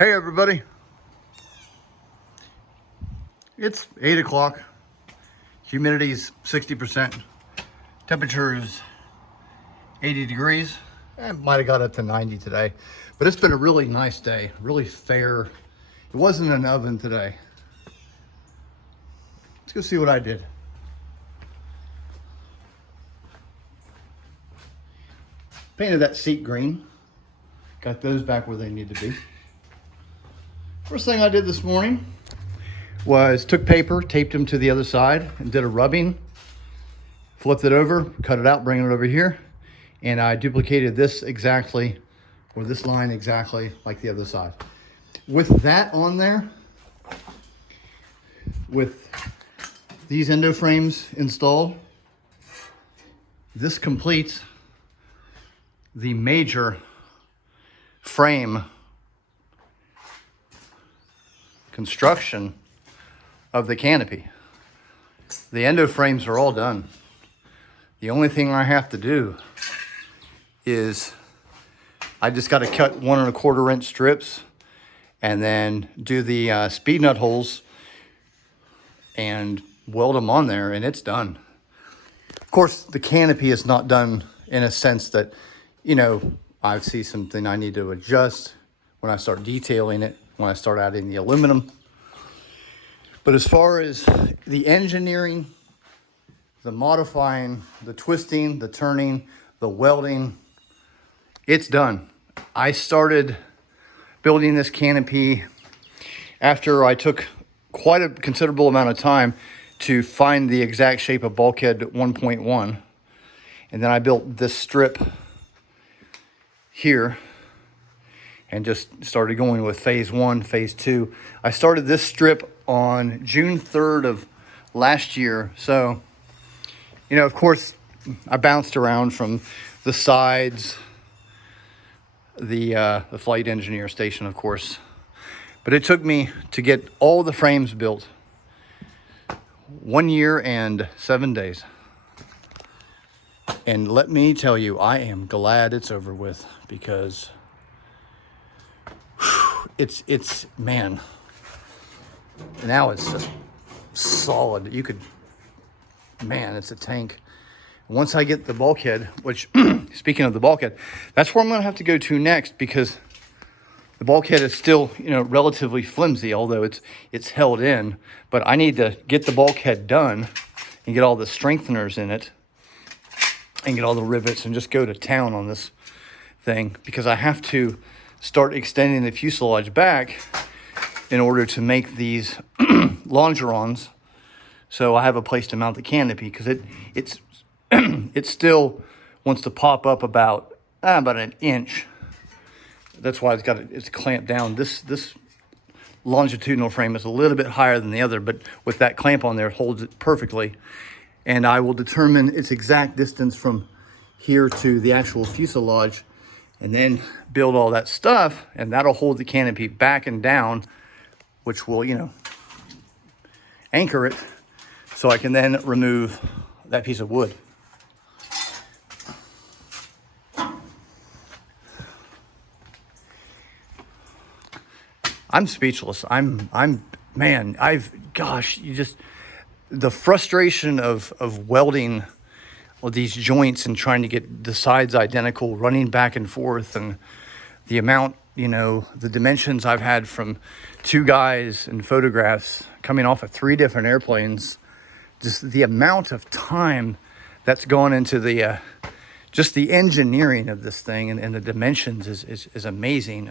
Hey everybody, it's 8 o'clock, humidity's 60%, temperature is 80 degrees. It might have got up to 90 today, but it's been a really nice day, really fair. It wasn't an oven today. Let's go see what I did. Painted that seat green, got those back where they need to be. First thing I did this morning was took paper, taped them to the other side, and did a rubbing. Flipped it over, cut it out, bring it over here, and I duplicated this exactly, or this line exactly like the other side. With that on there, with these endo frames installed, this completes the major frame construction of the canopy. The endo frames are all done. The only thing I have to do is I just got to cut 1 1/4 inch strips and then do the speed nut holes and weld them on there, and it's done. Of course, the canopy is not done in a sense that, you know, I see something I need to adjust when I start detailing it, when I start adding the aluminum. But as far as the engineering, the modifying, the twisting, the turning, the welding, it's done. I started building this canopy after I took quite a considerable amount of time to find the exact shape of bulkhead 1.1. And then I built this strip here and just started going with phase 1, phase 2. I started this strip on June 3rd of last year. So, you know, of course, I bounced around from the sides, the flight engineer station, of course. But it took me to get all the frames built 1 year and 7 days. And let me tell you, I am glad it's over with, because it's man, now it's just solid. You could, man, it's a tank. Once I get the bulkhead, which speaking of the bulkhead, that's where I'm gonna have to go to next, because the bulkhead is still, you know, relatively flimsy, although it's held in. But I need to get the bulkhead done and get all the strengtheners in it and get all the rivets and just go to town on this thing, because I have to start extending the fuselage back in order to make these longerons, so I have a place to mount the canopy, because it still wants to pop up about an inch. That's why it's clamped down. This longitudinal frame is a little bit higher than the other, but with that clamp on there, it holds it perfectly. And I will determine its exact distance from here to the actual fuselage, and then build all that stuff, and that'll hold the canopy back and down, which will, you know, anchor it, so I can then remove that piece of wood. I'm speechless. Man, the frustration of welding all these joints and trying to get the sides identical, running back and forth, and the amount, you know, the dimensions I've had from 2 guys and photographs coming off of 3 different airplanes, just the amount of time that's gone into the just the engineering of this thing, and the dimensions is amazing.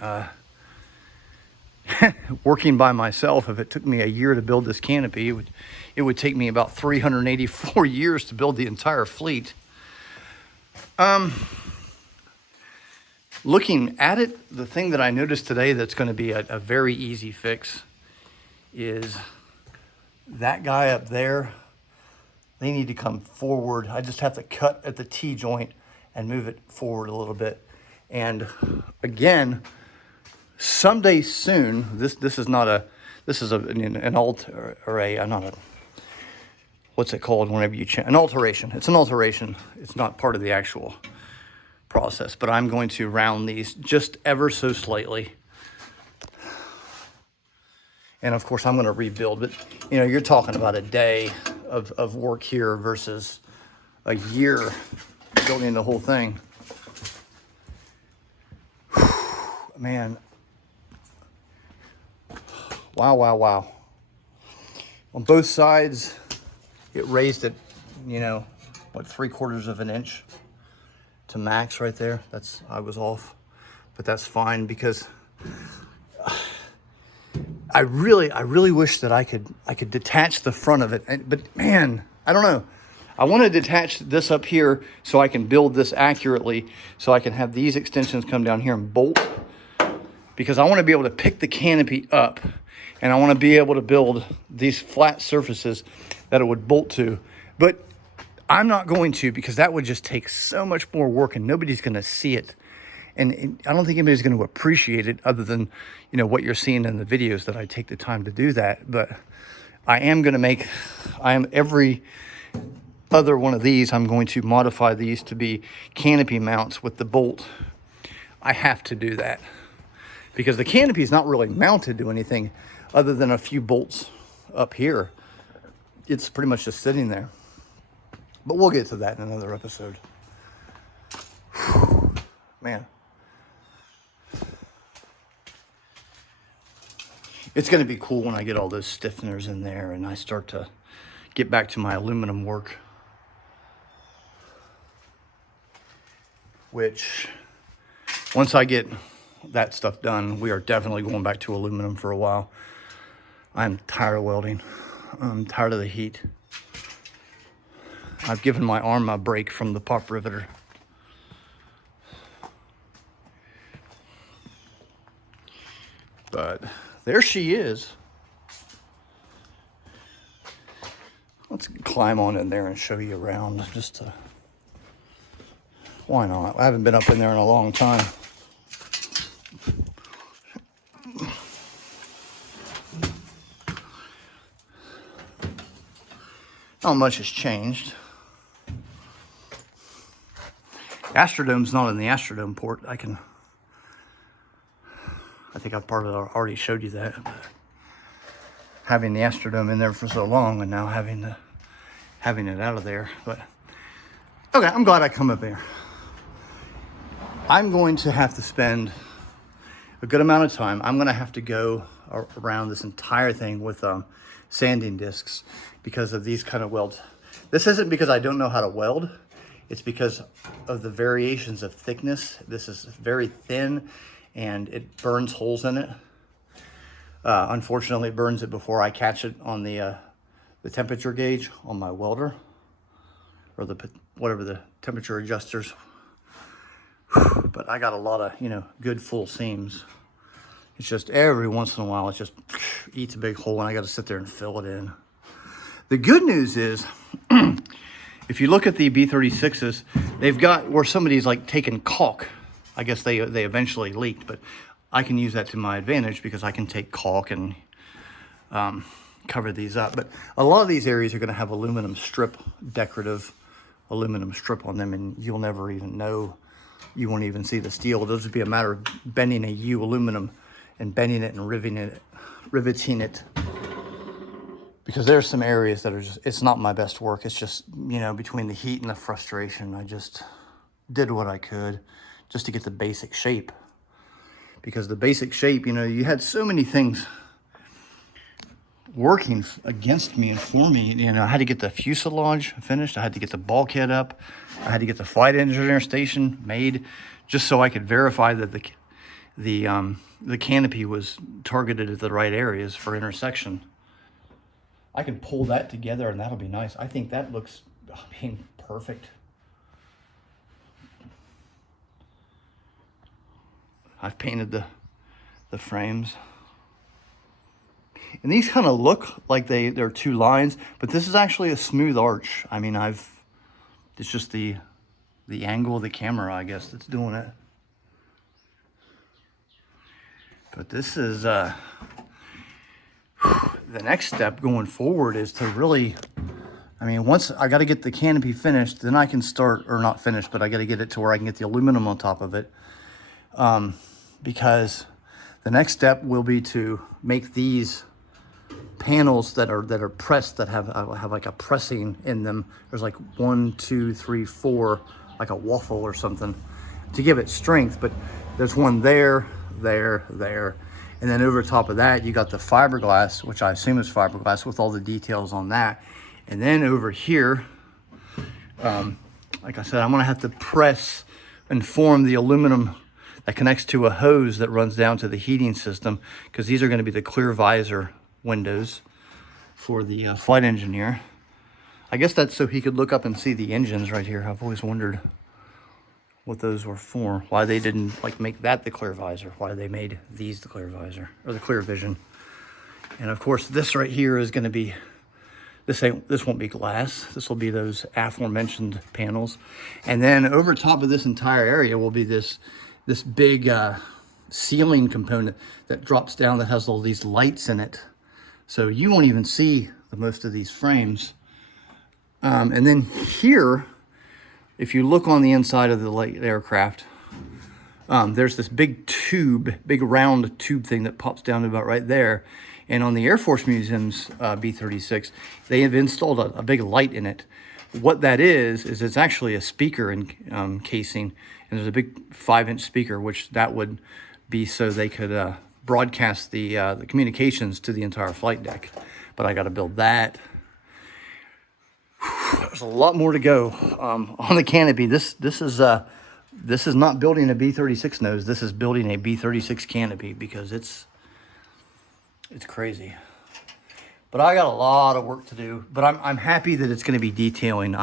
Working by myself, if it took me a year to build this canopy, it would take me about 384 years to build the entire fleet. Looking at it, the thing that I noticed today that's going to be a very easy fix is that guy up there. They need to come forward. I just have to cut at the T-joint and move it forward a little bit. And again, someday soon, this is an alter, or a not a, what's it called whenever you change, an alteration. It's an alteration. It's not part of the actual process, but I'm going to round these just ever so slightly. And of course I'm going to rebuild, but you know, you're talking about a day of work here versus a year building the whole thing. Man. Wow, wow, wow. On both sides, it raised it, you know, what, 3/4 of an inch to max right there. I was off, but that's fine because I really wish that I could detach the front of it. But man, I don't know. I want to detach this up here so I can build this accurately, so I can have these extensions come down here and bolt, because I want to be able to pick the canopy up, and I want to be able to build these flat surfaces that it would bolt to. But I'm not going to, because that would just take so much more work and nobody's going to see it. And I don't think anybody's going to appreciate it other than, you know, what you're seeing in the videos that I take the time to do that. But every other one of these, I'm going to modify these to be canopy mounts with the bolt. I have to do that because the canopy is not really mounted to anything other than a few bolts up here. It's pretty much just sitting there. But we'll get to that in another episode. Whew, man. It's going to be cool when I get all those stiffeners in there and I start to get back to my aluminum work. Which, once I get that stuff done, we are definitely going back to aluminum for a while. I'm tired of welding. I'm tired of the heat. I've given my arm a break from the pop riveter. But there she is. Let's climb on in there and show you around. Why not? I haven't been up in there in a long time. Not much has changed. Astrodome's not in the Astrodome port. I think I've already showed you that. But having the Astrodome in there for so long and now having it out of there. But okay, I'm glad I come up here. I'm going to have to spend a good amount of time. I'm going to have to go around this entire thing with sanding discs because of these kind of welds. This isn't because I don't know how to weld. It's because of the variations of thickness. This is very thin and it burns holes in it. Unfortunately, it burns it before I catch it on the temperature gauge on my welder, or whatever the temperature adjusters. But I got a lot of, you know, good full seams. It's just every once in a while, it just eats a big hole and I got to sit there and fill it in. The good news is, if you look at the B-36s, they've got where somebody's like taken caulk. I guess they eventually leaked, but I can use that to my advantage because I can take caulk and cover these up. But a lot of these areas are going to have aluminum strip, decorative aluminum strip on them, and you'll never even know. You won't even see the steel. It'll just be a matter of bending a U aluminum and bending it and riveting it. Because there's some areas that are just, it's not my best work. It's just, you know, between the heat and the frustration, I just did what I could just to get the basic shape. Because the basic shape, you know, you had so many things working against me and for me. You know, I had to get the fuselage finished. I had to get the bulkhead up. I had to get the flight engineer station made just so I could verify that the canopy was targeted at the right areas for intersection. I can pull that together and that'll be nice. I think that looks, I mean, perfect. I've painted the frames. And these kind of look like they're two lines, but this is actually a smooth arch. I mean, it's just the angle of the camera, I guess, that's doing it. But this is, the next step going forward is to really, I mean, once I got to get the canopy finished, then I can start, or not finished, but I got to get it to where I can get the aluminum on top of it. Because the next step will be to make these panels that are pressed, that have like a pressing in them. There's like 1, 2, 3, 4, like a waffle or something to give it strength. But there's one there, there. And then over top of that, you got the fiberglass, which I assume is fiberglass, with all the details on that. And then over here, like I said, I'm gonna have to press and form the aluminum that connects to a hose that runs down to the heating system, because these are gonna be the clear visor windows for the flight engineer. I guess that's so he could look up and see the engines right here. I've always wondered what those were for, why they didn't like make that the clear visor, why they made these the clear visor or the clear vision. And of course this right here is going to be, this won't be glass, this will be those aforementioned panels. And then over top of this entire area will be this big ceiling component that drops down, that has all these lights in it, so you won't even see most of these frames. And then here, if you look on the inside of the aircraft, there's this big tube, big round tube thing that pops down to about right there. And on the Air Force Museum's B-36, they have installed a big light in it. What that is it's actually a speaker in casing, and there's a big 5-inch speaker, which that would be so they could broadcast the communications to the entire flight deck. But I got to build that. There's a lot more to go on the Canopy. This is not building a B-36 nose. This is building a B-36 Canopy, because it's crazy. But I got a lot of work to do. But I'm happy that it's going to be detailing.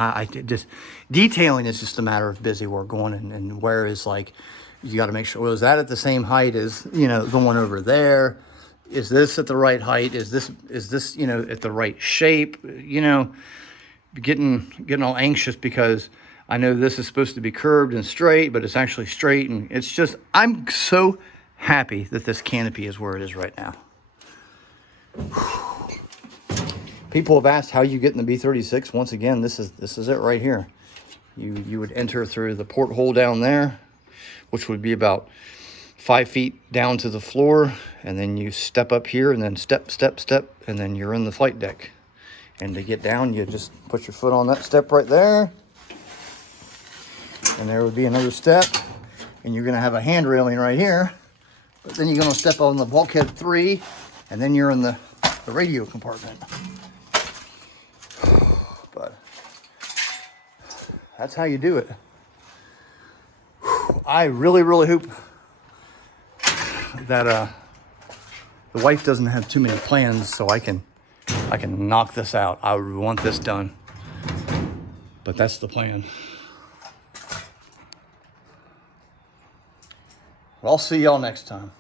Detailing is just a matter of busy work going, and where is, like, you got to make sure, well, is that at the same height as, you know, the one over there? Is this at the right height? Is this you know, at the right shape? You know, getting all anxious because I know this is supposed to be curved and straight, but it's actually straight. And it's just, I'm so happy that this Canopy is where it is right now. People have asked how you get in the B-36. Once again, this is it right here. You would enter through the porthole down there, which would be about 5 feet down to the floor, and then you step up here, and then step, and then you're in the flight deck. And to get down, you just put your foot on that step right there, and there would be another step, and you're gonna have a hand railing right here, but then you're gonna step on the bulkhead 3, and then you're in the radio compartment. But that's how you do it. I really hope that the wife doesn't have too many plans, so I can knock this out. I want this done, but that's the plan. Well, I'll see y'all next time.